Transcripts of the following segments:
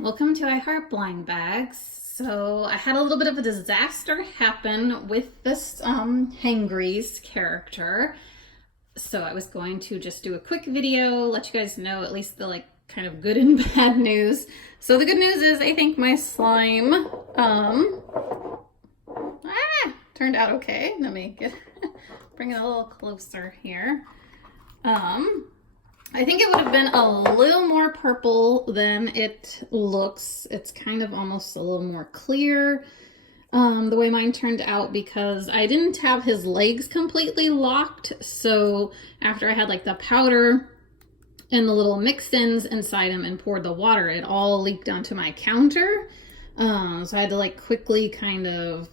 welcome to I Heart Blind Bags. So I had a little bit of a disaster happen with this Hangrees character. So I was going to just do a quick video, let you guys know at least the kind of good and bad news. So the good news is I think my slime turned out okay. Let me bring it a little closer here. I think it would have been a little more purple than it looks. It's kind of almost a little more clear the way mine turned out because I didn't have his legs completely locked. So after I had like the powder and the little mix-ins inside him and poured the water, it all leaked onto my counter. So I had to like quickly kind of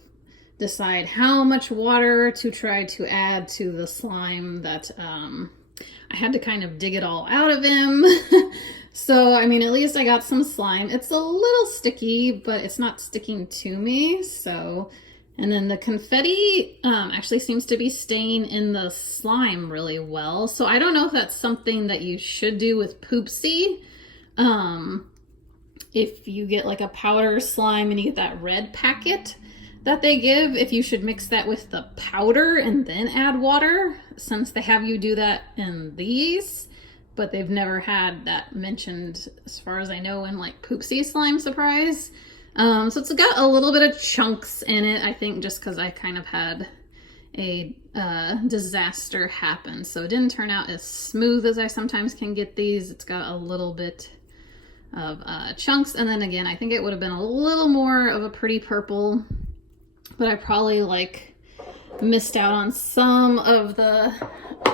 decide how much water to try to add to the slime that I had to kind of dig it all out of him. So, I mean, at least I got some slime. It's a little sticky, but it's not sticking to me. So, and then the confetti actually seems to be staying in the slime really well. So I don't know if that's something that you should do with Poopsie. If you get like a powder slime and you get that red packet that they give, if you should mix that with the powder and then add water, since they have you do that in these, but they've never had that mentioned as far as I know in like Poopsie Slime Surprise. So it's got a little bit of chunks in it, I think just because I kind of had a disaster happen. So it didn't turn out as smooth as I sometimes can get these. It's got a little bit of chunks, and then again, I think it would have been a little more of a pretty purple, but I probably missed out on some of the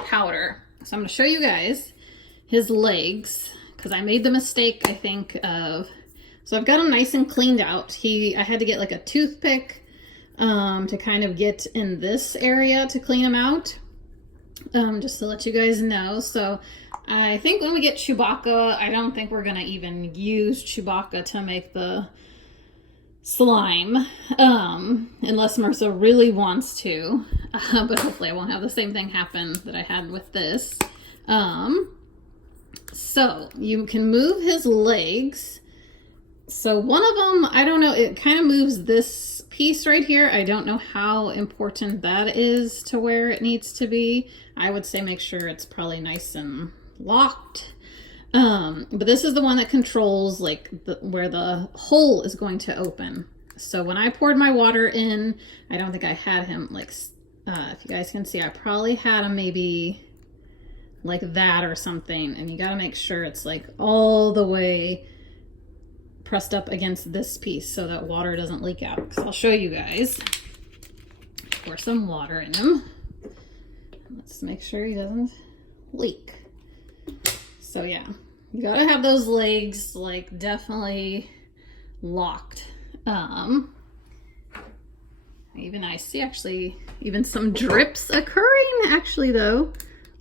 powder. So I'm going to show you guys his legs because I made the mistake, I think, of... So I've got him nice and cleaned out. I had to get like a toothpick to kind of get in this area to clean him out, just to let you guys know. So I think when we get Chewbacca, I don't think we're going to even use Chewbacca to make the slime, unless Marissa really wants to, but hopefully I won't have the same thing happen that I had with this. So you can move his legs. So one of them, I don't know, it kind of moves this piece right here. I don't know how important that is to where it needs to be. I would say make sure it's probably nice and locked. But this is the one that controls where the hole is going to open. So when I poured my water in, I don't think I had him if you guys can see, I probably had him maybe like that or something. And you got to make sure it's like all the way pressed up against this piece so that water doesn't leak out. Because I'll show you guys. Pour some water in him. Let's make sure he doesn't leak. So yeah, you gotta have those legs definitely locked. Even I see actually even some drips occurring actually though.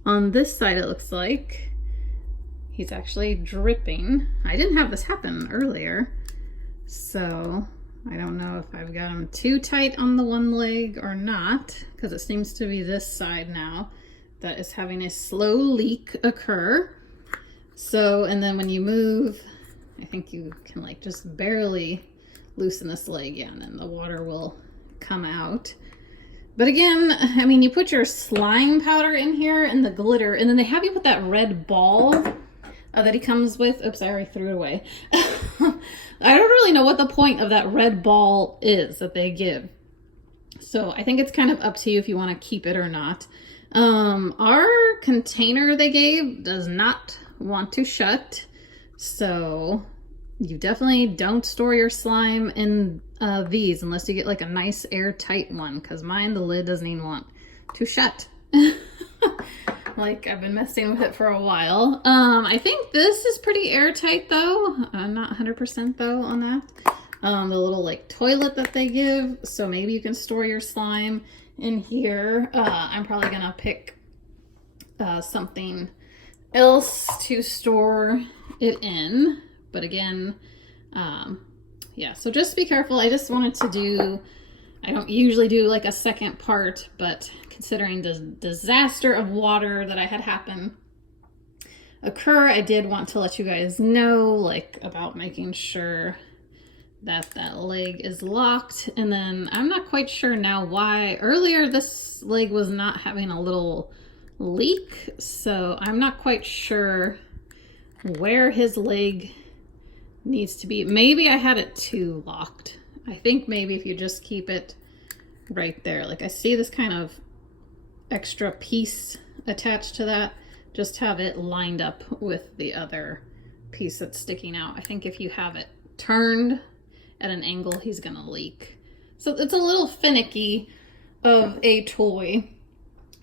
On this side it looks like he's actually dripping. I didn't have this happen earlier. So I don't know if I've got him too tight on the one leg or not, because it seems to be this side now that is having a slow leak occur. So, and then when you move, I think you can just barely loosen this leg, yeah, and then the water will come out. But again, I mean, you put your slime powder in here and the glitter, and then they have you put that red ball that he comes with. Oops, I already threw it away. I don't really know what the point of that red ball is that they give. So I think it's kind of up to you if you want to keep it or not. Our container they gave does not want to shut, so you definitely don't store your slime in these unless you get a nice airtight one, because mine, the lid doesn't even want to shut. I've been messing with it for a while. I think this is pretty airtight though. I'm not 100% though on that. The little toilet that they give, so maybe you can store your slime in here. I'm probably gonna pick something else to store it in, but again, yeah, so just be careful. I just wanted to do, I don't usually do a second part, but considering the disaster of water that I had happen, occur, I did want to let you guys know, like, about making sure that that leg is locked. And then I'm not quite sure now why earlier this leg was not having a little leak, so I'm not quite sure where his leg needs to be. Maybe I had it too locked. I think maybe if you just keep it right there, like I see this kind of extra piece attached to that, just have it lined up with the other piece that's sticking out. I think if you have it turned at an angle, he's gonna leak. So it's a little finicky of a toy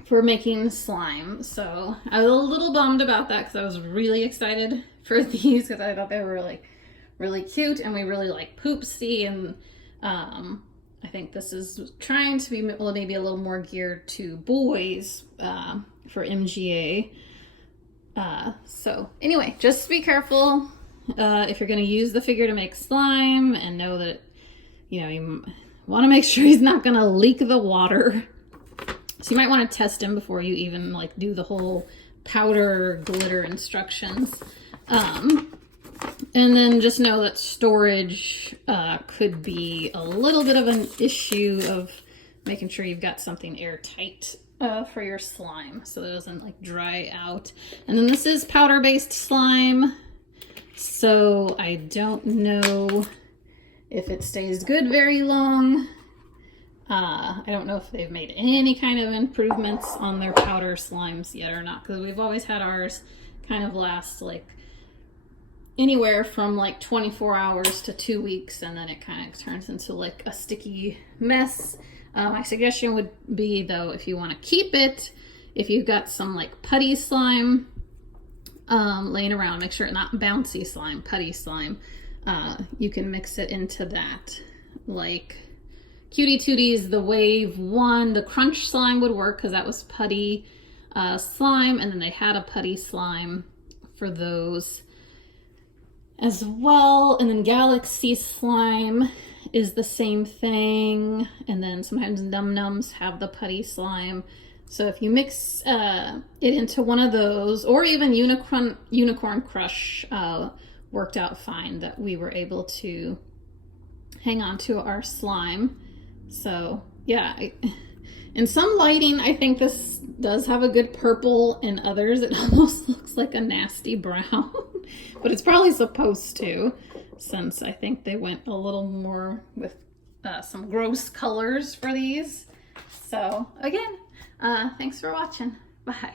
for making slime. So I was a little bummed about that because I was really excited for these because I thought they were like really cute and we really like Poopsie, and I think this is trying to be maybe a little more geared to boys for MGA. So anyway, just be careful if you're going to use the figure to make slime, and know that, you know, you want to make sure he's not going to leak the water. So you might want to test him before you even like do the whole powder glitter instructions. And then just know that storage could be a little bit of an issue of making sure you've got something airtight for your slime so that it doesn't like dry out. And then this is powder-based slime, so I don't know if it stays good very long. I don't know if they've made any kind of improvements on their powder slimes yet or not, because we've always had ours kind of last like anywhere from like 24 hours to 2 weeks, and then it kind of turns into like a sticky mess. My suggestion would be, though, if you want to keep it, if you've got some like putty slime laying around, make sure it's not bouncy slime, putty slime, you can mix it into that. Like Cutie Tooties, the Wave 1, the Crunch slime would work because that was putty slime, and then they had a putty slime for those as well. And then Galaxy slime is the same thing, and then sometimes Num Nums have the putty slime. So if you mix it into one of those, or even Unicorn Crush worked out fine, that we were able to hang on to our slime. So yeah, in some lighting I think this does have a good purple, in others it almost looks like a nasty brown. But it's probably supposed to, since I think they went a little more with some gross colors for these. So again, thanks for watching. Bye.